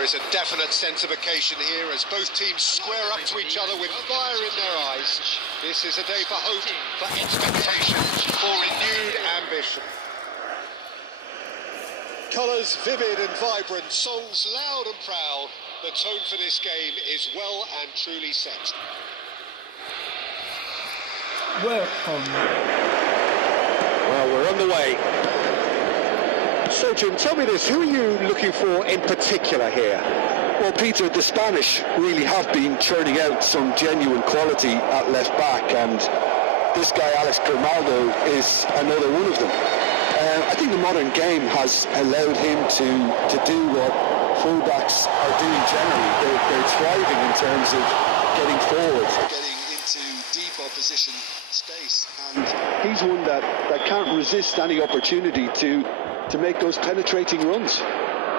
There is a definite sense of occasion here as both teams square up to each other with fire in their eyes. This is a day for hope, for expectation, for renewed ambition. Colours vivid and vibrant, songs loud and proud. The tone for this game is well and truly set. Welcome. Well, we're on the way. So, Jim, tell me this, who are you looking for in particular here? Well, Peter, the Spanish really have been churning out some genuine quality at left back, and this guy, Alex Grimaldo, is another one of them. I think the modern game has allowed him to do what fullbacks are doing generally. They're thriving in terms of getting forward. Getting into deep opposition space. And he's one that can't resist any opportunity to make those penetrating runs.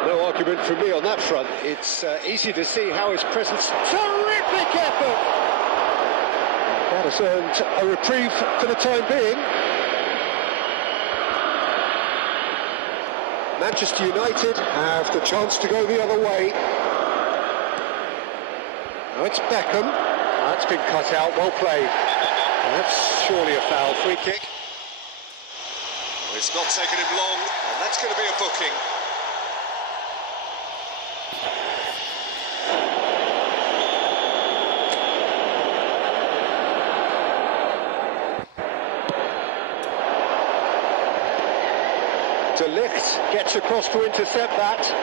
No argument from me on that front. It's easy to see how his presence... Terrific effort! That has earned a reprieve for the time being. Manchester United have the chance to go the other way. Now it's Beckham. That's been cut out, well played. And that's surely a foul, free kick. Well, it's not taken him long, and that's going to be a booking. De Ligt gets across to intercept that.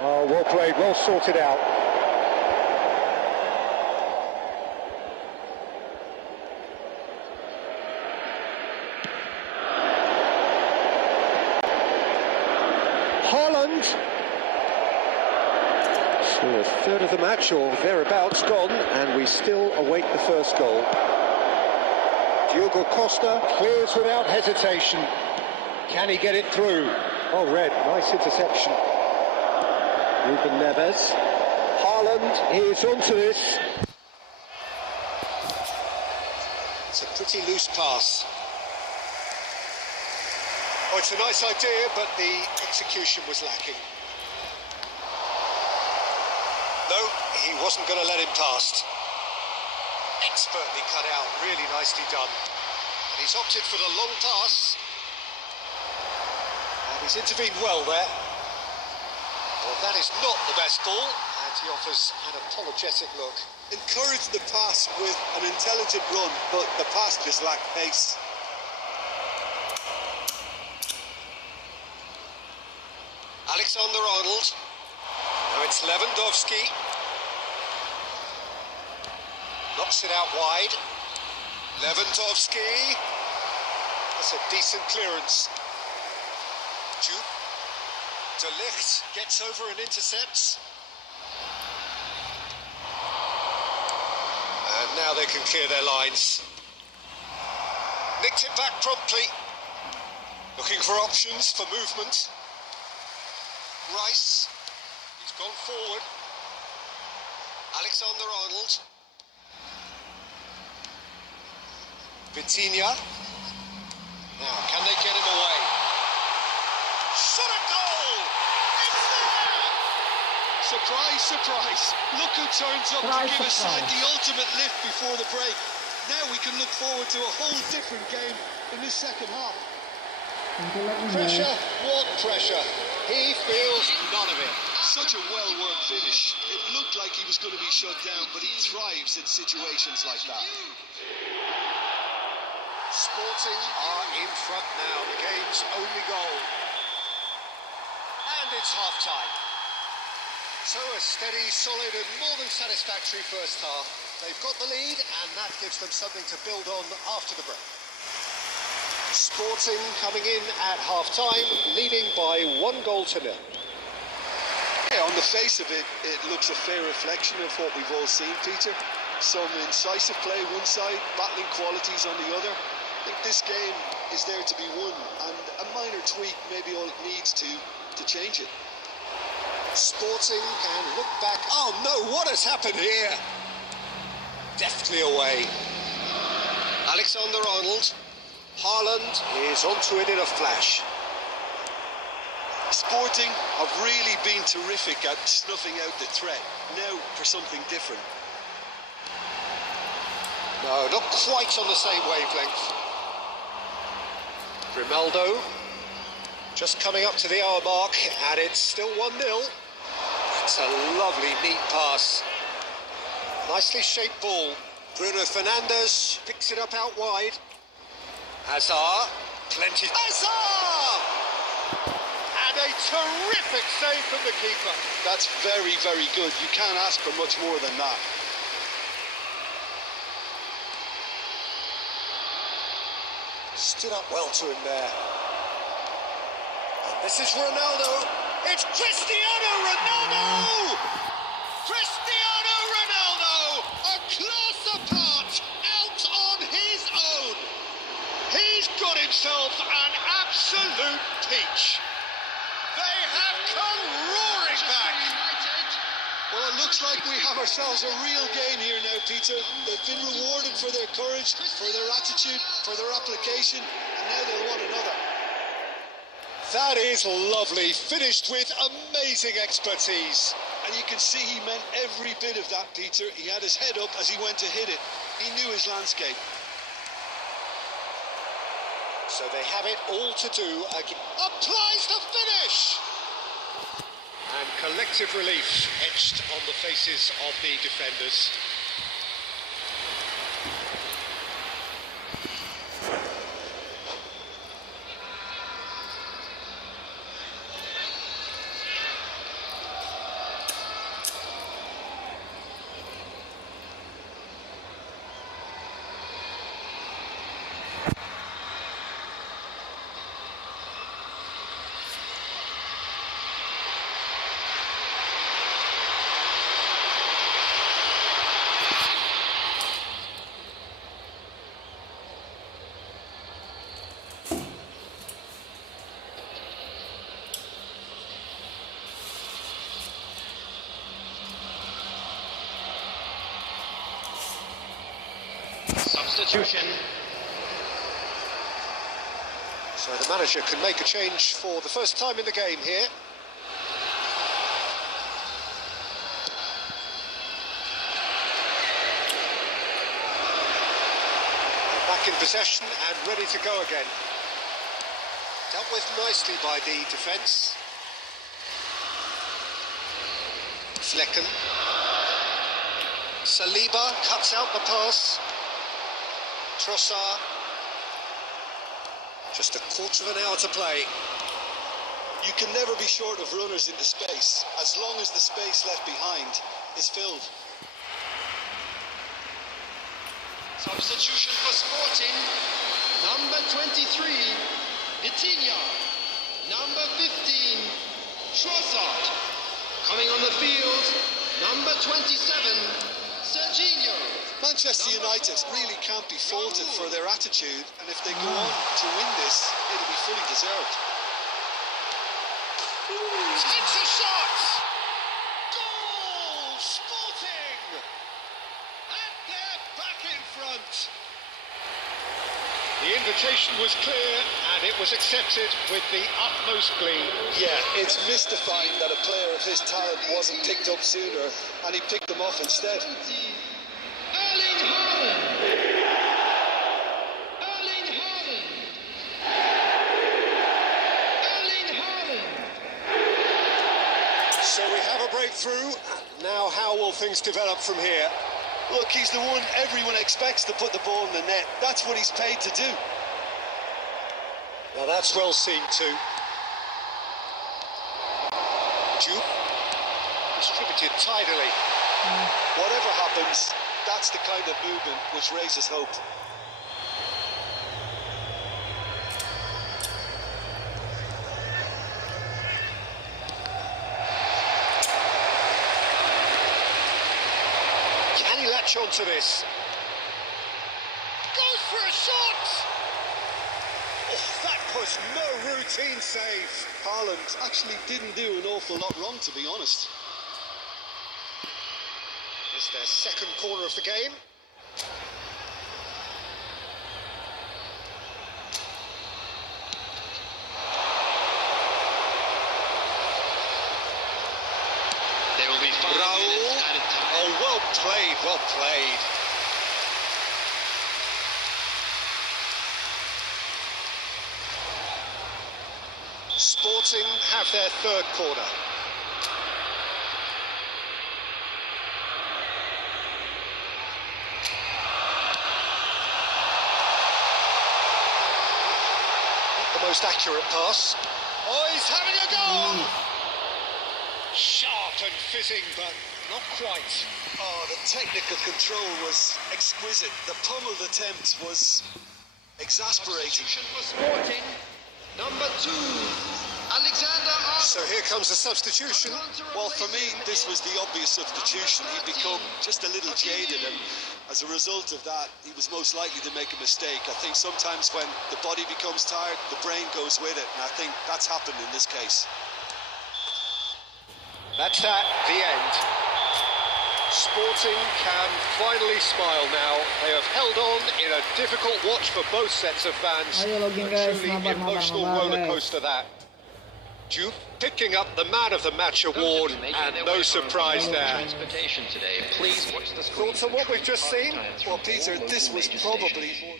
Oh, well played, well sorted out. Haaland. So a third of the match or thereabouts gone, and we still await the first goal. Diogo Costa clears without hesitation. Can he get it through? Oh, red, nice interception. Ruben Neves. Haaland is onto this. It's a pretty loose pass. Oh, it's a nice idea, but the execution was lacking. No, he wasn't going to let him pass. Expertly cut out, really nicely done. And he's opted for the long pass. And he's intervened well there. Well, that is not the best ball, and he offers an apologetic look. Encouraged the pass with an intelligent run, but the pass just lacked pace. Alexander-Arnold. Now it's Lewandowski. Knocks it out wide. Lewandowski. That's a decent clearance. De Ligt gets over and intercepts. And now they can clear their lines. Nicked it back promptly. Looking for options for movement. Rice. He's gone forward. Alexander-Arnold. Vitinha. Now, can they get him away? Shot a goal! It's there! Surprise, surprise. Look who turns up to give a side the ultimate lift before the break. Now we can look forward to a whole different game in the second half. Pressure? What pressure? He feels none of it. Such a well-worked finish. It looked like he was going to be shut down, but he thrives in situations like that. Sporting are in front now, the game's only goal. And it's half-time. So a steady, solid and more than satisfactory first half. They've got the lead and that gives them something to build on after the break. Sporting coming in at half-time, leading by 1-0. Yeah, on the face of it, it looks a fair reflection of what we've all seen, Peter. Some incisive play one side, battling qualities on the other. I think this game is there to be won, and a minor tweak maybe all it needs to change it. Sporting can look back. Oh no, what has happened here? Deftly away. Alexander-Arnold. Haaland is onto it in a flash. Sporting have really been terrific at snuffing out the threat. Now for something different. No, not quite on the same wavelength. Grimaldo. Just coming up to the hour mark, and it's still 1-0. It's a lovely, neat pass. Nicely shaped ball. Bruno Fernandes picks it up out wide. Hazard, plenty. Hazard! And a terrific save from the keeper. That's very, very good. You can't ask for much more than that. Stood up well to him there. And this is Ronaldo. It's Cristiano Ronaldo! Cristiano Ronaldo! A class apart, out on his own. He's got himself an absolute peach. They have come roaring back. Well, it looks like we have ourselves a real game here now, Peter. They've been rewarded for their courage, for their attitude, for their application, and now they want another. That is lovely, finished with amazing expertise. And you can see he meant every bit of that, Peter. He had his head up as he went to hit it. He knew his landscape. So they have it all to do again. Applies the finish! And collective relief etched on the faces of the defenders. Substitution. So the manager can make a change for the first time in the game here. They're back in possession and ready to go again. Dealt with nicely by the defence. Flecken. Saliba cuts out the pass. Trossard. Just a quarter of an hour to play. You can never be short of runners into space, as long as the space left behind is filled. Substitution for Sporting. Number 23, Vitinha. Number 15, Trossard. Coming on the field, number 27, Serginho. Manchester United really can't be faulted for their attitude, and if they go on to win this, it'll be fully deserved. Takes a shot! Goal! Sporting! And they're back in front. The invitation was clear and it was accepted with the utmost glee. Yeah, it's mystifying that a player of his talent wasn't picked up sooner, and he picked them off instead. Erling Haaland. Erling Haaland. Erling Haaland. So we have a breakthrough. Now how will things develop from here? Look, he's the one everyone expects to put the ball in the net. That's what he's paid to do. Now that's well seen too. Jupe. Distributed tidily. Whatever happens, that's the kind of movement which raises hope. Can he latch onto this? Goes for a shot! Oh, that was no routine save. Haaland actually didn't do an awful lot wrong, to be honest. It's their second corner of the game. There will be 5 minutes added time. Oh, well played, well played. Sporting have their third corner. Not the most accurate pass. Oh, he's having a go! Sharp and fitting, but not quite. Oh, the technical control was exquisite. The pummeled attempt was exasperating. For Sporting, number 2, Alexander Arnold. So here comes the substitution. Well, for me, this was the obvious substitution. He'd become just a little jaded, and as a result of that, he was most likely to make a mistake. I think sometimes when the body becomes tired, the brain goes with it, and I think that's happened in this case. That's at the end. Sporting can finally smile now. They have held on in a difficult watch for both sets of fans. Ayo login guys, Truly mabar emotional roller coaster that. Juve picking up the Man of the Match award, and no surprise there. Transportation today. Please watch the screen. Thoughts on what we've just seen? Well, Peter, this was probably more...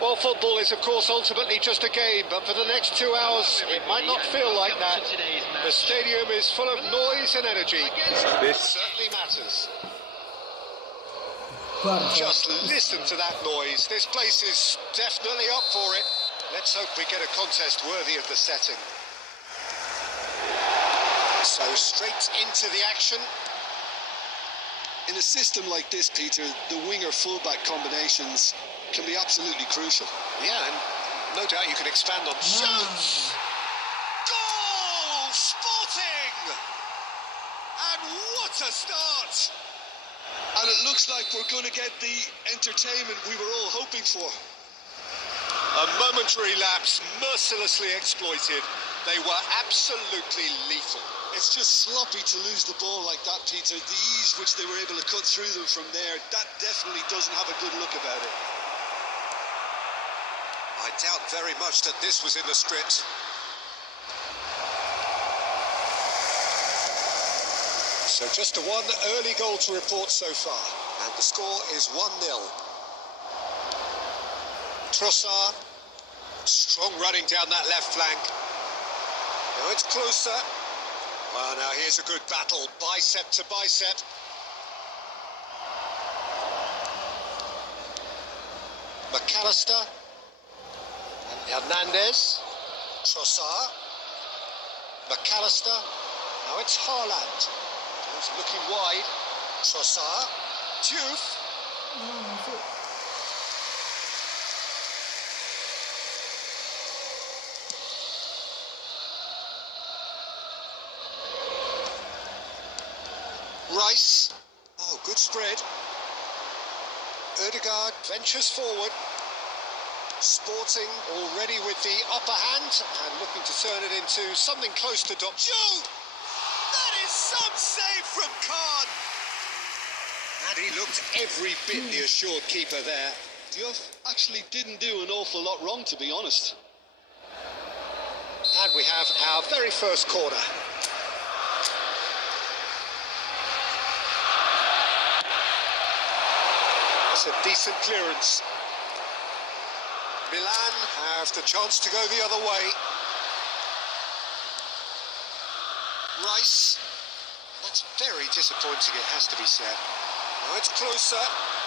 Well, football is, of course, ultimately just a game, but for the next 2 hours, it might not feel like that. The stadium is full of noise and energy. This certainly matters. Just listen to that noise. This place is definitely up for it. Let's hope we get a contest worthy of the setting. So straight into the action. In a system like this, Peter, the winger-fullback combinations can be absolutely crucial. Yeah, and no doubt you can expand on shoots. Goal! Sporting! And what a start! And it looks like we're going to get the entertainment we were all hoping for. A momentary lapse mercilessly exploited. They were absolutely lethal. It's just sloppy to lose the ball like that, Peter. The ease which they were able to cut through them from there, that definitely doesn't have a good look about it. I doubt very much that this was in the script. So just the one early goal to report so far, and the score is 1-0. Trossard, strong running down that left flank. Now it's closer. Well, now here's a good battle, bicep to bicep. McAllister. Hernandez, Trossard, McAllister, now it's Haaland, he's looking wide, Trossard, Juve. Rice. Oh, good spread. Ødegaard ventures forward. Sporting already with the upper hand and looking to turn it into something close to dot. Joe! That is some save from Khan! And he looked every bit the assured keeper there. Diouf actually didn't do an awful lot wrong, to be honest. And we have our very first corner. That's a decent clearance. Milan have the chance to go the other way. Rice. That's very disappointing, it has to be said. Now it's closer.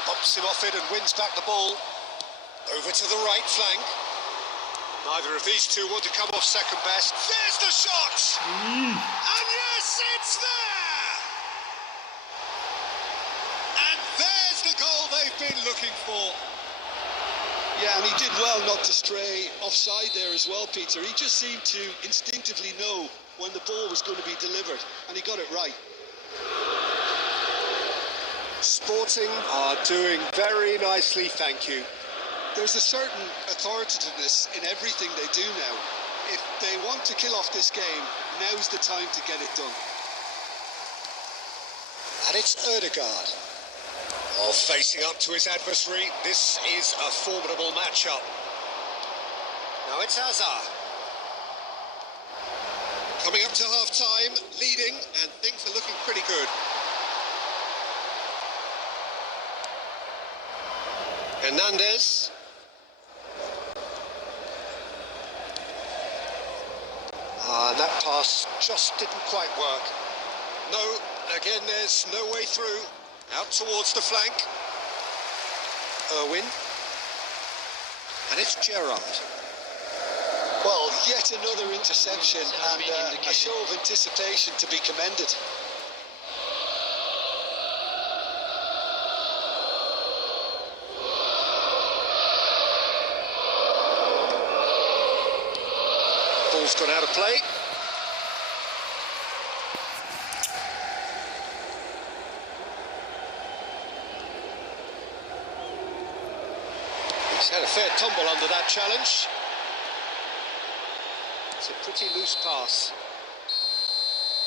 Bumps him off it and wins back the ball. Over to the right flank. Neither of these two want to come off second best. There's the shot! And yes, it's there! And there's the goal they've been looking for. Yeah, and he did well not to stray offside there as well, Peter. He just seemed to instinctively know when the ball was going to be delivered, and he got it right. Sporting are doing very nicely, thank you. There's a certain authoritativeness in everything they do now. If they want to kill off this game, now's the time to get it done. And it's Ødegaard. Oh, facing up to his adversary, this is a formidable matchup. Now it's Hazard. Coming up to half-time, leading, and things are looking pretty good. Hernandez. And that pass just didn't quite work. No, again, there's no way through. Out towards the flank. Irwin. And it's Gerrard. Well, yet another interception and a show of anticipation to be commended. Ball's gone out of play. He's had a fair tumble under that challenge. It's a pretty loose pass.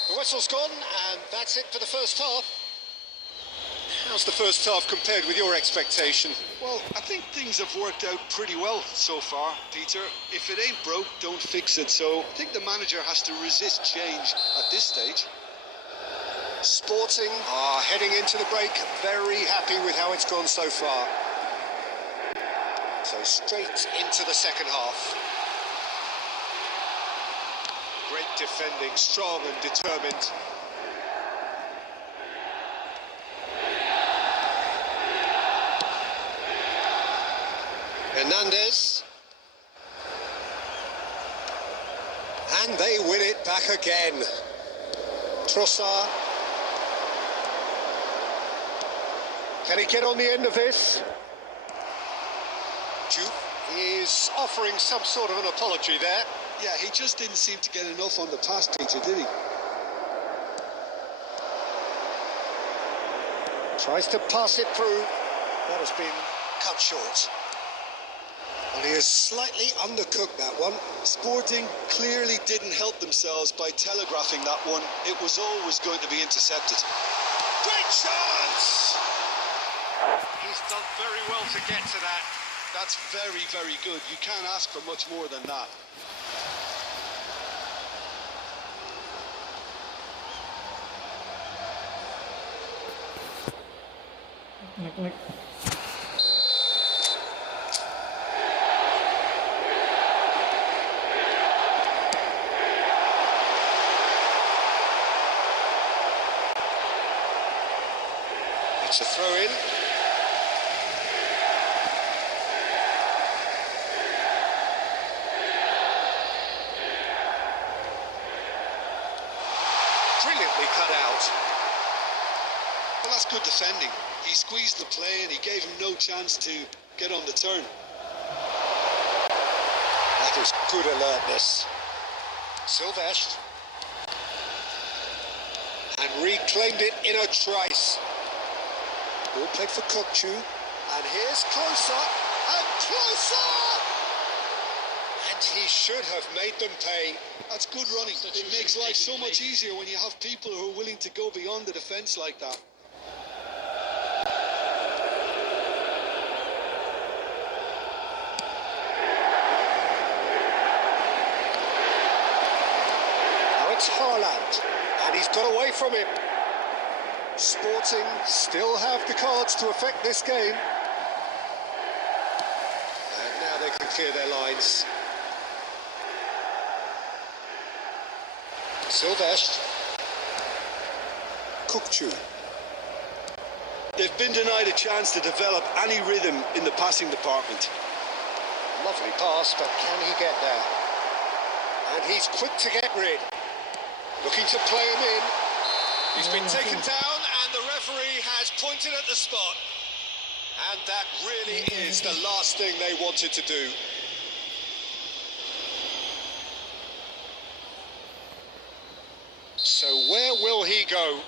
The whistle's gone, and that's it for the first half. How's the first half compared with your expectation? Well, I think things have worked out pretty well so far, Peter. If it ain't broke, don't fix it. So I think the manager has to resist change at this stage. Sporting are heading into the break, very happy with how it's gone so far. So straight into the second half. Great defending, strong and determined. Hernandez. And they win it back again. Trossard. Can he get on the end of this? Juve is offering some sort of an apology there. Yeah, he just didn't seem to get enough on the pass, Peter, did he? Tries to pass it through. That has been cut short. Well, he is slightly undercooked, that one. Sporting clearly didn't help themselves by telegraphing that one. It was always going to be intercepted. Great chance! He's done very well to get to that. That's very, very good. You can't ask for much more than that. It's a throw-in. Brilliantly cut out. Well, that's good defending. He squeezed the play and he gave him no chance to get on the turn. That is good alertness. Silvestre. And reclaimed it in a trice. Ball played for Kokchu. And here's closer. And closer! And he should have made them pay. That's good running. It makes life so much easier when you have people who are willing to go beyond the defence like that. Now it's Haaland. And he's got away from him. Sporting still have the cards to affect this game. And now they can clear their lines. Silvestre. Kokchu. They've been denied a chance to develop any rhythm in the passing department. Lovely pass, but can he get there? And he's quick to get rid. Looking to play him in. He's been taken down and the referee has pointed at the spot. And that really is the last thing they wanted to do. So where will he go?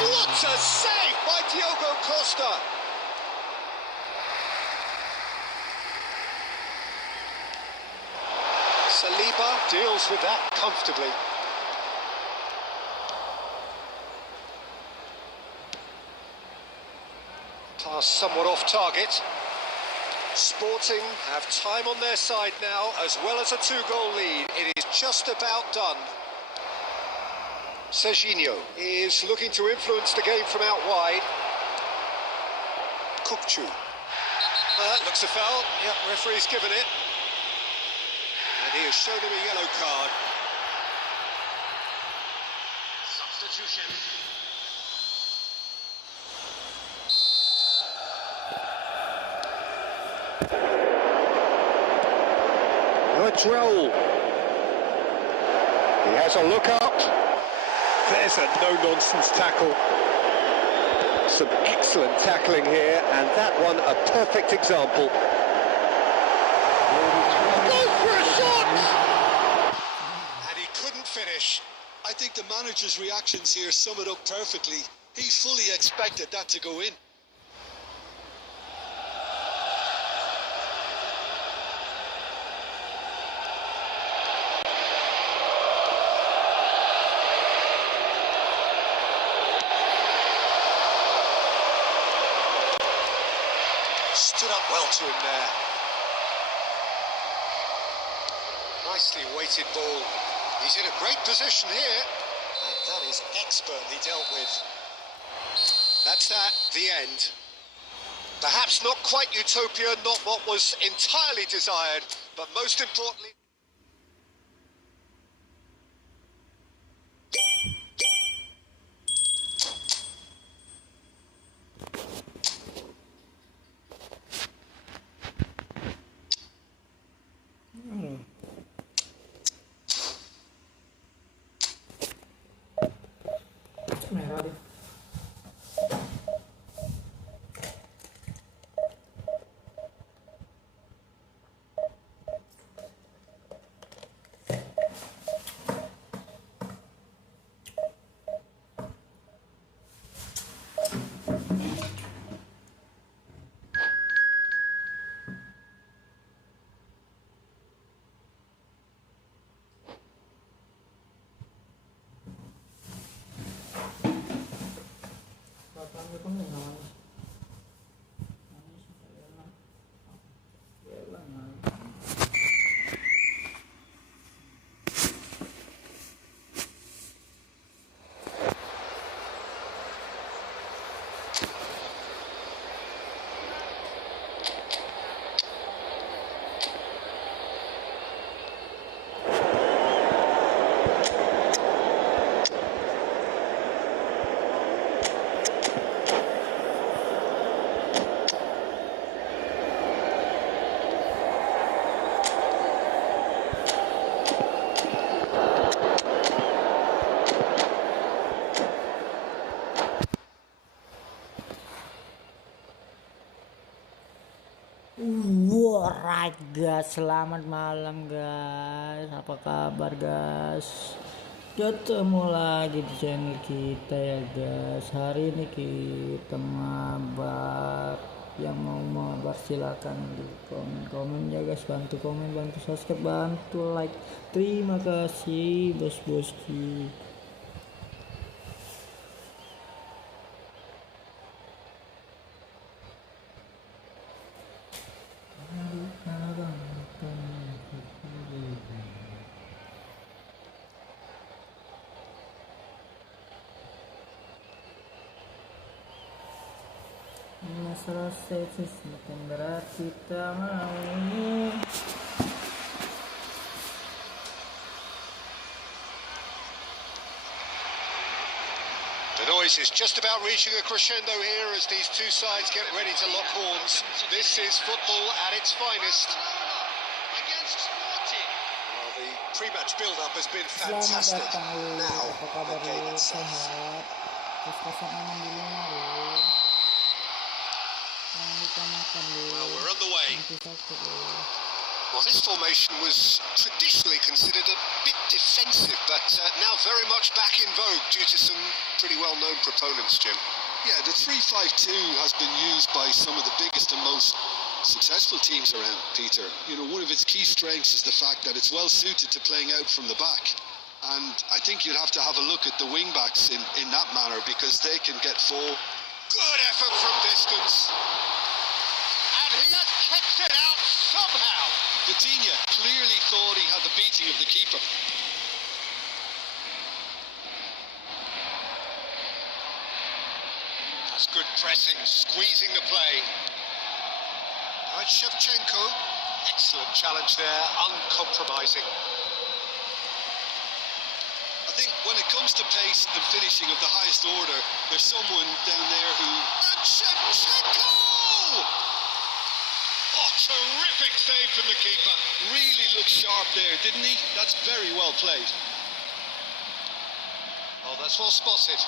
What a save by Diogo Costa! Saliba deals with that comfortably. Pass somewhat off target. Sporting have time on their side now, as well as a 2-goal lead. It is just about done. Serginho is looking to influence the game from out wide. Kokchu. Looks a foul. Yep, referee's given it. And he has shown him a yellow card. Substitution. Drill. He has a look up. There's a no-nonsense tackle. Some excellent tackling here, and that one a perfect example. Go for a shot! And he couldn't finish. I think the manager's reactions here sum it up perfectly. He fully expected that to go in. Stood up well to him there. Nicely weighted ball. He's in a great position here. And that is expertly dealt with. That's that, the end. Perhaps not quite utopia, not what was entirely desired, but most importantly... Merah dia. Olahraga, selamat malam guys. Apa kabar guys? Ketemu lagi di channel kita ya guys. Hari ini kita mabar. Yang mau mabar silakan di komen ya guys. Bantu komen, bantu subscribe, bantu like. Terima kasih bos-bosku. Selesai semakin berat kita mau. The noise is just about reaching a crescendo here as these two sides get ready to lock horns. This is football at its finest. Against Sporting. Well, the pre-match build-up has been Selamat fantastic. datang Lur. Now, Apa kabar the game Lur? itself. Sehat. Terus pasangan dulu Lur. Jangan lupa makan Lur. Well, we're on the way. Nanti sakit Lur. Well, this formation was traditionally considered a bit defensive, but now very much back in vogue due to some pretty well-known proponents, Jim. Yeah, the 3-5-2 has been used by some of the biggest and most successful teams around, Peter. You know, one of its key strengths is the fact that it's well suited to playing out from the back. And I think you'd have to have a look at the wing-backs in that manner because they can get full. Good effort from distance. And he has kept it out somehow. Vitinha clearly thought he had the beating of the keeper. That's good pressing, squeezing the play. Now it's Shevchenko. Excellent challenge there, uncompromising. I think when it comes to pace and finishing of the highest order, there's someone down there who... And Shevchenko! Oh, terrific save from the keeper. really looked sharp there, didn't he? That's very well played. Oh, that's well spotted.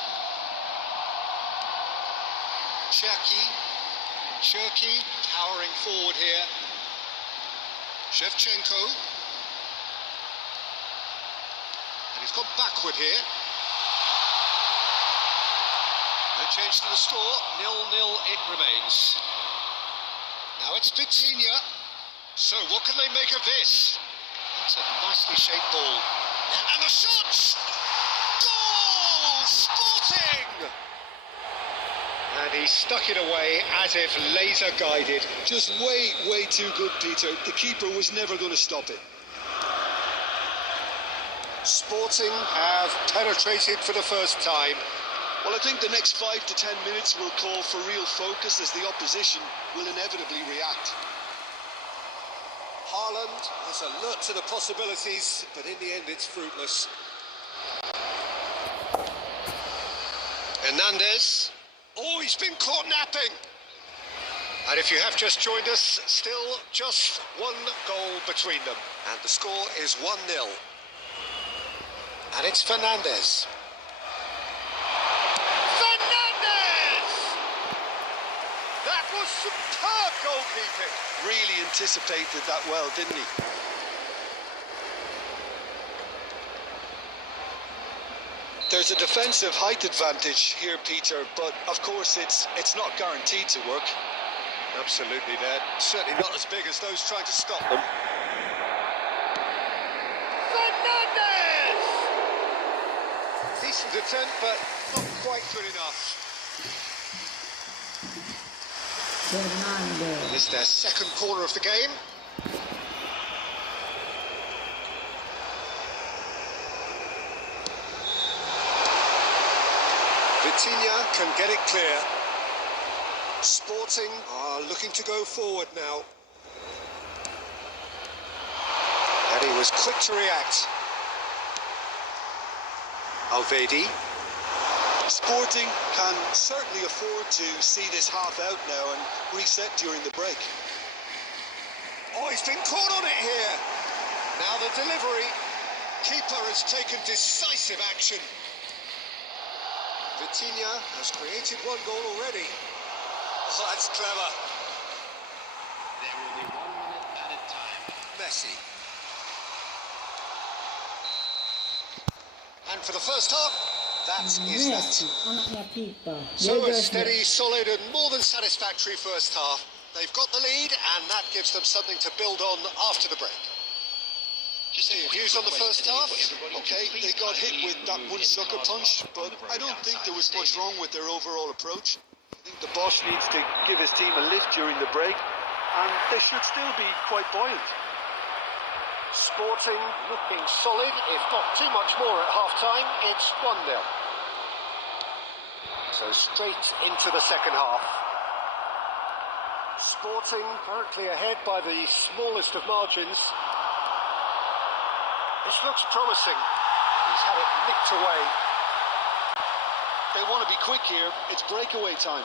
Cherky towering forward here. Shevchenko. And he's gone backward here. No change to the score. 0-0 it remains. Now it's Vitinha. So what can they make of this? That's a nicely shaped ball. And the shots! Goal! Sporting! And he stuck it away as if laser guided. Just way too good, Peter. The keeper was never going to stop it. Sporting have penetrated for the first time. Well, I think the next 5 to 10 minutes will call for real focus as the opposition will inevitably react. Haaland is alert to the possibilities, but in the end it's fruitless. Hernandez. Oh, he's been caught napping. And if you have just joined us, still just one goal between them. And the score is 1-0. And it's Fernandez. Fernandez! That was superb goalkeeping. Really anticipated that well, didn't he? There's a defensive height advantage here, Peter, but of course it's not guaranteed to work. Absolutely, they're certainly not as big as those trying to stop them. Fernandez! Decent attempt, but not quite good enough. Fernandez. It's their second corner of the game. Vitinha can get it clear. Sporting are looking to go forward now. And he was quick to react. Alvedi. Sporting can certainly afford to see this half out now and reset during the break. Oh, he's been caught on it here. Now the delivery. Keeper has taken decisive action. Vitinha has created one goal already. Oh, that's clever. There will be 1 minute added time. Messi. And for the first half, that is that. Messi, anaknya kita. So a Dia steady, solid and more than satisfactory first half. They've got the lead and that gives them something to build on after the break. Just a quick Views on the request first today half? for everybody to Okay, please they got hit kindly with that remove one any sucker cars punch, parked but on the I road don't think outside there was the much stadium. wrong with their overall approach. I think the boss needs to give his team a lift during the break, and they should still be quite buoyant. Sporting looking solid, if not too much more at half-time. It's 1-0. So straight into the second half. Sporting currently ahead by the smallest of margins. This looks promising. He's had it nicked away. They want to be quick here. It's breakaway time.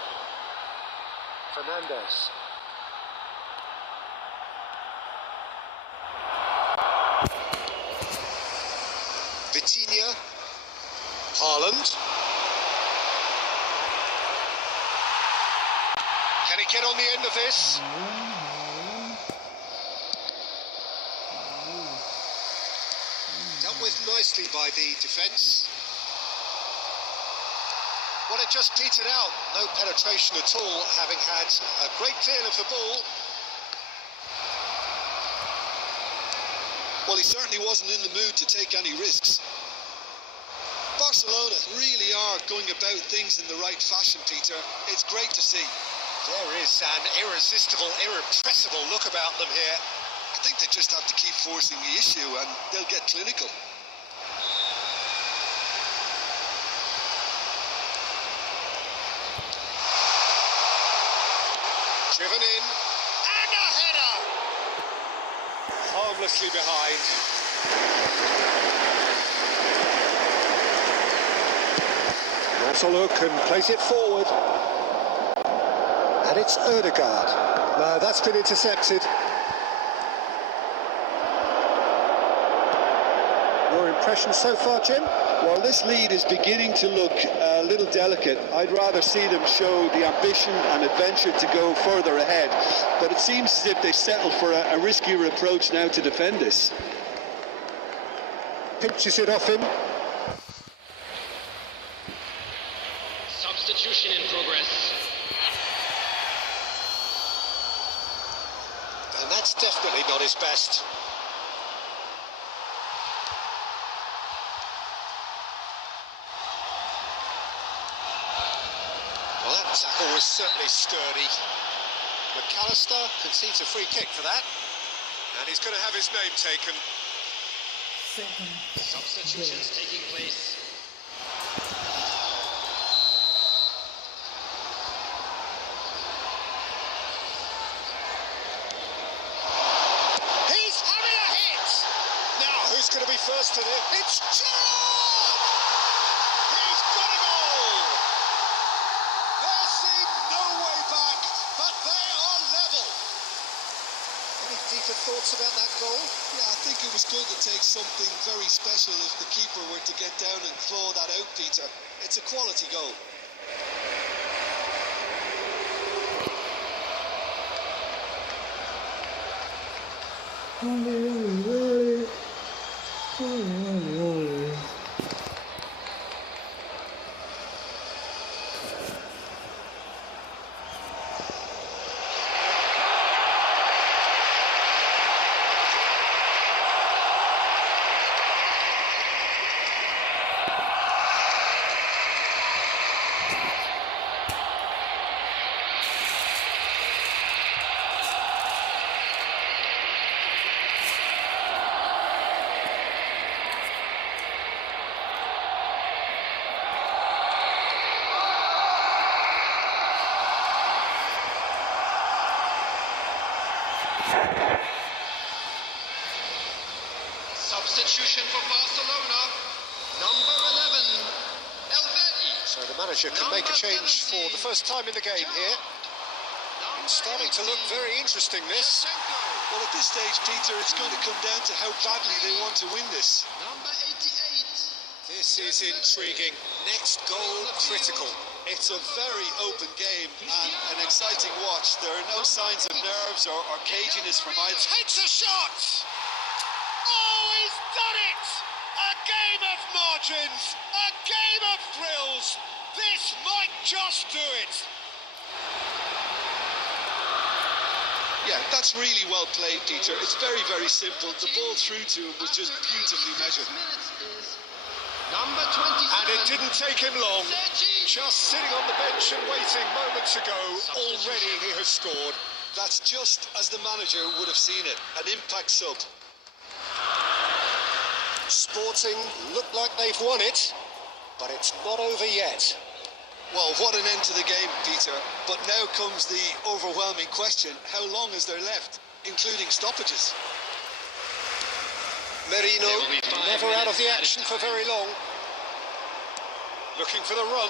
Fernandez. Vitinha. Haaland. Can he get on the end of this? Dealt with nicely by the defence. Well, it just petered out. No penetration at all, having had a great deal of the ball. Well, he certainly wasn't in the mood to take any risks. Barcelona really are going about things in the right fashion, Peter. It's great to see. There is an irresistible, irrepressible look about them here. I think they just have to keep forcing the issue and they'll get clinical. Driven in. And a header! Harmlessly behind. That's a look and plays it forward. And it's Ødegaard. No, that's been intercepted. Your impression so far, Jim? Well, this lead is beginning to look a little delicate. I'd rather see them show the ambition and adventure to go further ahead. But it seems as if they settled for a riskier approach now to defend this. Pinches it off him. Substitution in progress. And that's definitely not his best. Well, that tackle was certainly sturdy. McAllister concedes a free kick for that. And he's going to have his name taken. Substitutions taking place. He's having a hit! Now, who's going to be first to this? It's Gerrard! He's got a goal! There seemed no way back, but they are level. Any deeper thoughts about that goal? Yeah, I think it was going to take something very special if the keeper were to get down and claw that out, Peter. It's a quality goal. Substitution for Barcelona. Number 11, Elvedi. So the manager can make a change for the first time in the game here. It's starting to look very interesting, this. Well, at this stage, Peter, it's going to come down to how badly they want to win this. Number 88. This is intriguing. Next goal critical. It's a very open game and an exciting watch. There are no signs of nerves or caginess from either. Takes a shot! Oh, he's done it! A game of margins, a game of thrills. This might just do it. Yeah, that's really well played, Peter. It's very, very simple. The ball through to him was just beautifully measured. Number 27. And it didn't take him long. Just sitting on the bench and waiting moments ago, already he has scored. That's just as the manager would have seen it. An impact sub. Sporting look like they've won it, but it's not over yet. Well, what an end to the game, Peter. But now comes the overwhelming question. How long is there left, including stoppages? Merino, There will be 5 never out of minutes the added action for time. very long. Looking for the run.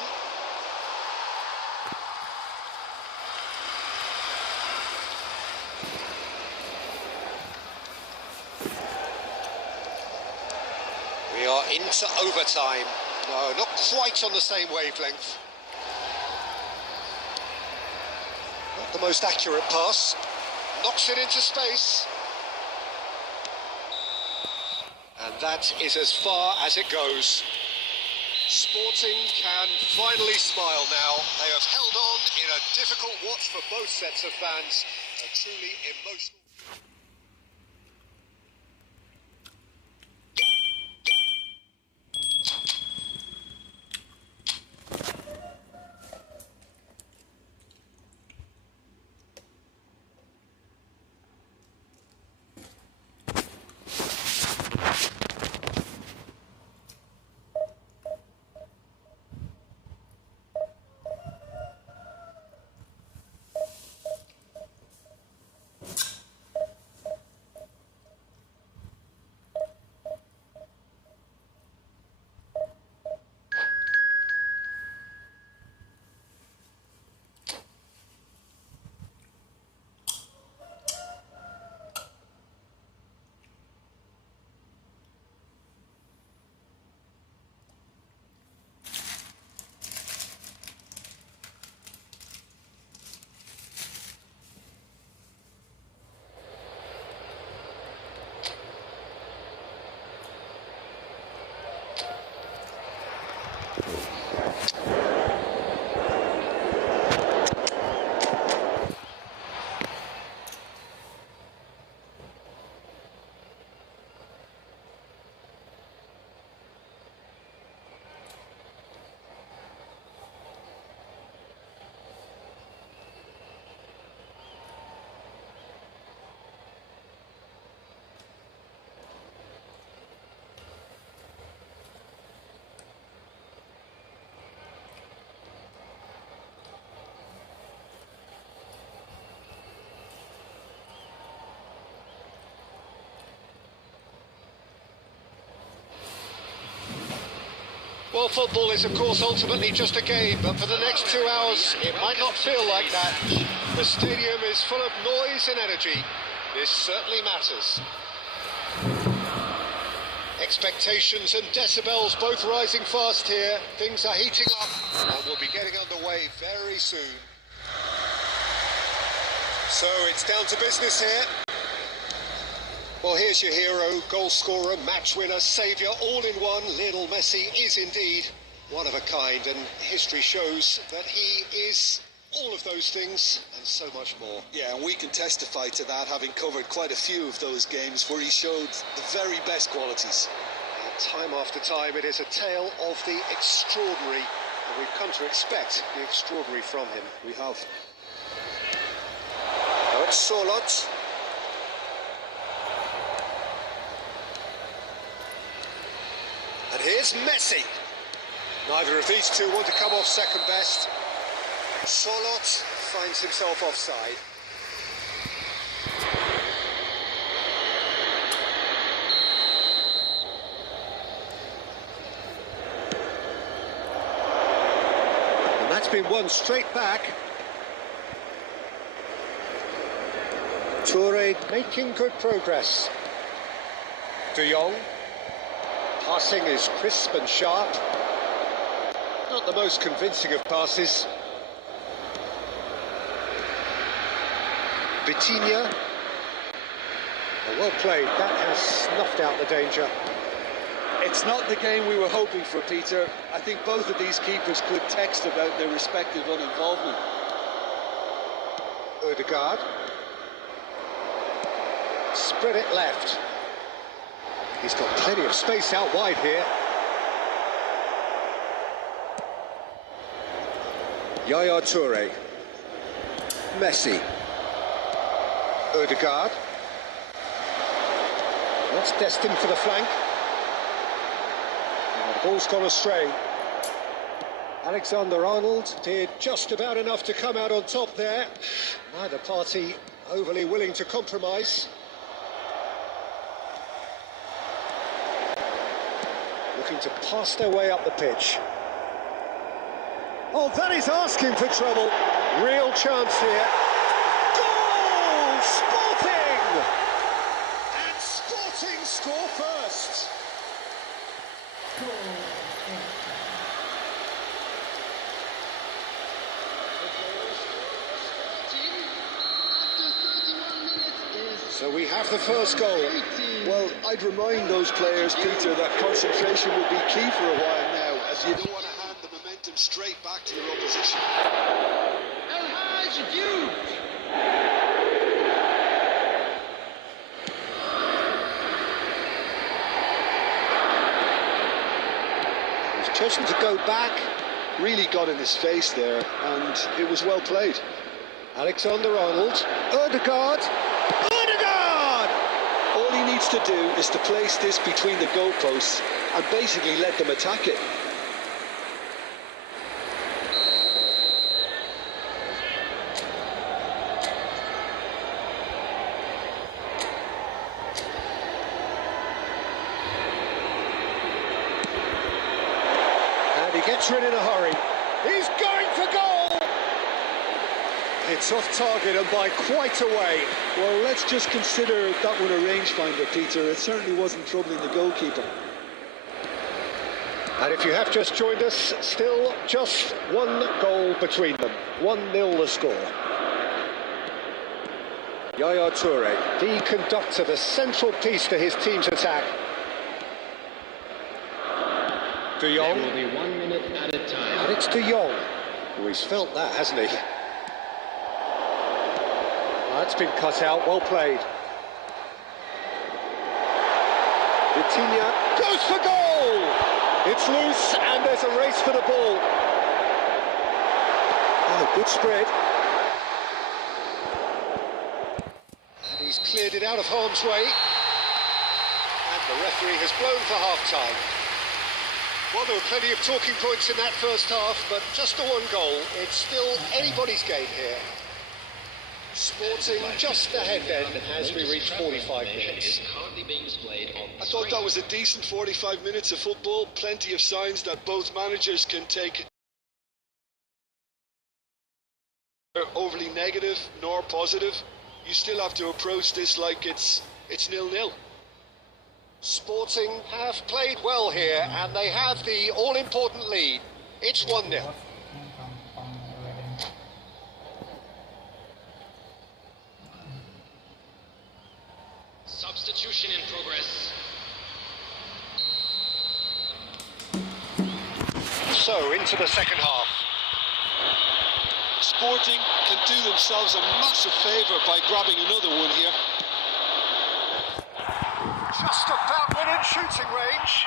We are into overtime. No, not quite on the same wavelength. Not the most accurate pass. Knocks it into space. And that is as far as it goes. Sporting can finally smile now. They have held on in a difficult watch for both sets of fans. A truly emotional... Well, football is, of course, ultimately just a game, but for the next 2 hours, it might not feel like that. The stadium is full of noise and energy. This certainly matters. Expectations and decibels both rising fast here. Things are heating up, and we'll be getting underway very soon. So it's down to business here. Well, here's your hero, goal scorer, match winner, saviour, all in one. Lionel Messi is indeed one of a kind, and history shows that he is all of those things and so much more. Yeah, and we can testify to that, having covered quite a few of those games where he showed the very best qualities. And time after time, it is a tale of the extraordinary, and we've come to expect the extraordinary from him. We have. Now it's Sorlot. And here's Messi. Neither of these two want to come off second best. Sorlot finds himself offside. And that's been won straight back. Toure making good progress. De Jong. Passing is crisp and sharp. Not the most convincing of passes. Vitinha. Oh, well played. That has snuffed out the danger. It's not the game we were hoping for, Peter. I think both of these keepers could text about their respective uninvolvement. Odegaard. Spread it left. He's got plenty of space out wide here. Yaya Toure. Messi. Odegaard. That's destined for the flank. And the ball's gone astray. Alexander-Arnold did just about enough to come out on top there. Neither party overly willing to compromise. Looking to pass their way up the pitch. Oh, that is asking for trouble. Real chance here. Goal! Sporting! And Sporting score first. So we have the first goal. Well, I'd remind those players, Peter, that concentration will be key for a while now, as you don't want to hand the momentum straight back to your opposition. He's chosen to go back. Really got in his face there, and it was well played. Alexander-Arnold. Odegaard. Odegaard! All he needs to do is to place this between the goalposts and basically let them attack it. And he gets rid in a hurry. He's going for goal! It's off target and by quite a way. Well, let's just consider that one a rangefinder, Peter. It certainly wasn't troubling the goalkeeper. And if you have just joined us, still just one goal between them. 1-0 the score. Yaya Toure, the conductor, the central piece to his team's attack. De Jong. There will be 1 minute at a time. And it's De Jong. Oh, he's felt that, hasn't he? That's been cut out, well played. Vitinha goes for goal! It's loose and there's a race for the ball. Oh, good spread. And he's cleared it out of harm's way. And the referee has blown for half-time. Well, there were plenty of talking points in that first half, but just the one goal. It's still anybody's game here. Sporting just ahead then as we reach 45 minutes. I thought that was a decent 45 minutes of football. Plenty of signs that both managers can take overly negative nor positive. You still have to approach this like it's 0-0. Sporting have played well here and they have the all-important lead. It's 1-0. Substitution in progress. So, into the second half. Sporting can do themselves a massive favour by grabbing another one here. Just about within shooting range.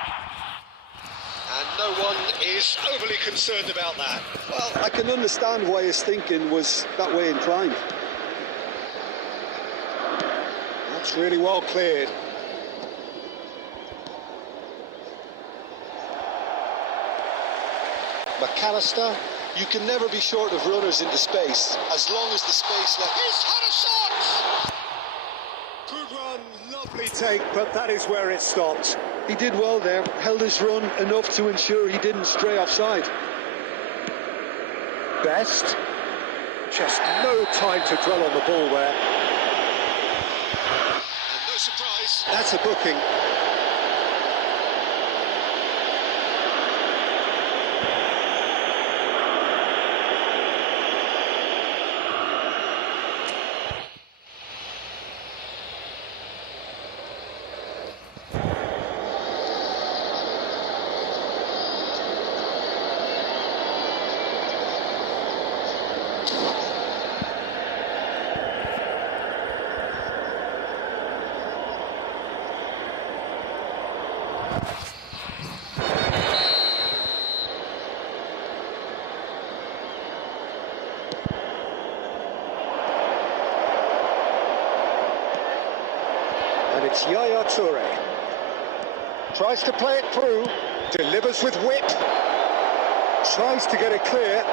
And no one is overly concerned about that. Well, I can understand why his thinking was that way inclined. That's really well cleared. McAllister. You can never be short of runners into space, as long as the space left. He's had a shot! Good run, lovely take, but that is where it stopped. He did well there, held his run enough to ensure he didn't stray offside. Best. Just no time to dwell on the ball there. And no surprise. That's a booking. And it's Yaya Toure. Tries to play it through, delivers with whip, tries to get it clear.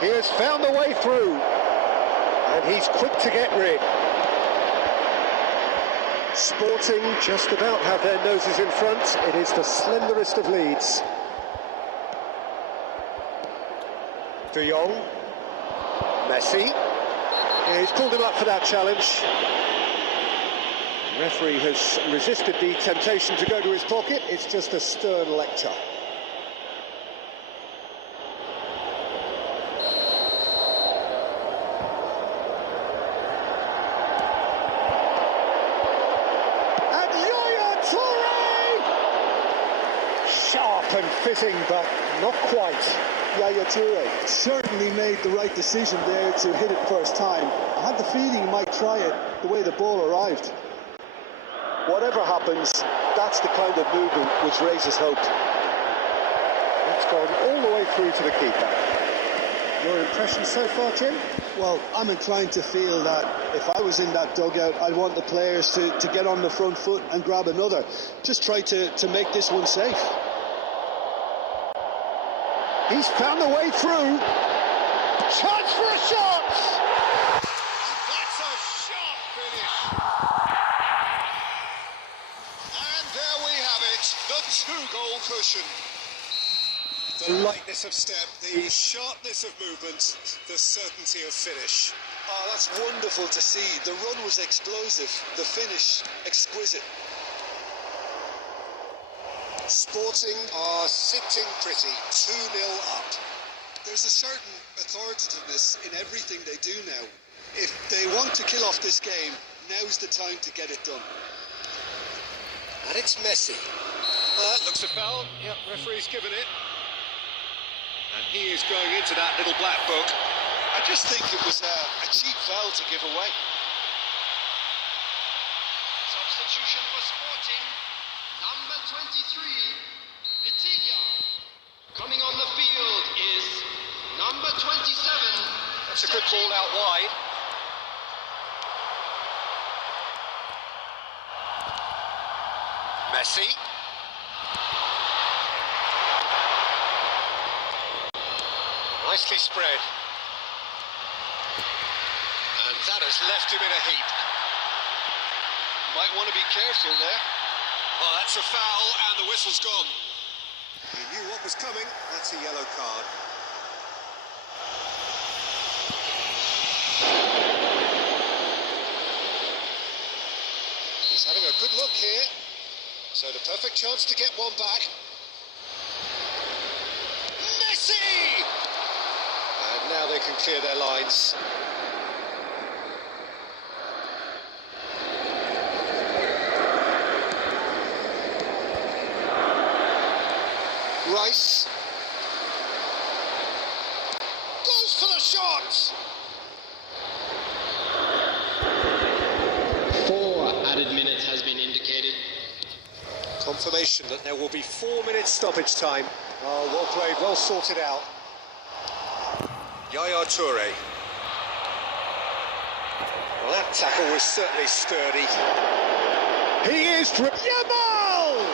He has found a way through, and he's quick to get rid. Sporting just about have their noses in front. It is the slenderest of leads. De Jong, Messi. Yeah, he's called him up for that challenge. The referee has resisted the temptation to go to his pocket. It's just a stern lecture. And Yaya Toure! Sharp and fitting, but not quite. Yaya Toure certainly made the right decision there to hit it first time. I had the feeling he might try it the way the ball arrived. Whatever happens, that's the kind of movement which raises hope. That's gone all the way through to the keeper. Your impression so far, Jim? Well, I'm inclined to feel that if I was in that dugout, I'd want the players to get on the front foot and grab another. Just try to make this one safe. He's found a way through. Chance for a shot! That's a sharp finish. And there we have it, the 2-goal cushion. The lightness of step, the sharpness of movement, the certainty of finish. Oh, that's wonderful to see. The run was explosive, the finish exquisite. Sporting are sitting pretty, 2-0 up. There's a certain authoritativeness in everything they do now. If they want to kill off this game, now's the time to get it done. And it's Messi. Looks a foul. Yep, referee's given it. And he is going into that little black book. I just think it was a cheap foul to give away. Substitution for Sporting. Number 23, Vitinha. Coming on the field is number 27. That's a good ball out wide. Messi. Nicely spread. And that has left him in a heap. Might want to be careful there. Oh, that's a foul, and the whistle's gone. He knew what was coming. That's a yellow card. He's having a good look here. So the perfect chance to get one back. Messi! And now they can clear their lines. Rice goes for the shot. 4 added minutes has been indicated. Confirmation that there will be 4 minutes stoppage time. Oh, well played, well sorted out. Yaya Toure. Well, that tackle was certainly sturdy. He is Yamal!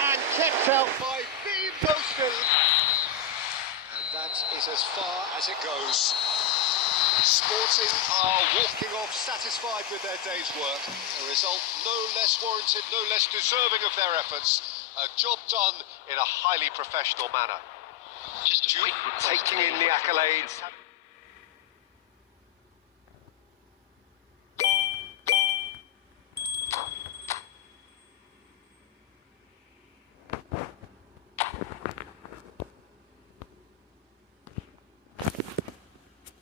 And kept out by Bean Poston. And that is as far as it goes. Sporting are walking off satisfied with their day's work. A result no less warranted, no less deserving of their efforts. A job done in a highly professional manner. Just a quick request. Taking in the accolades.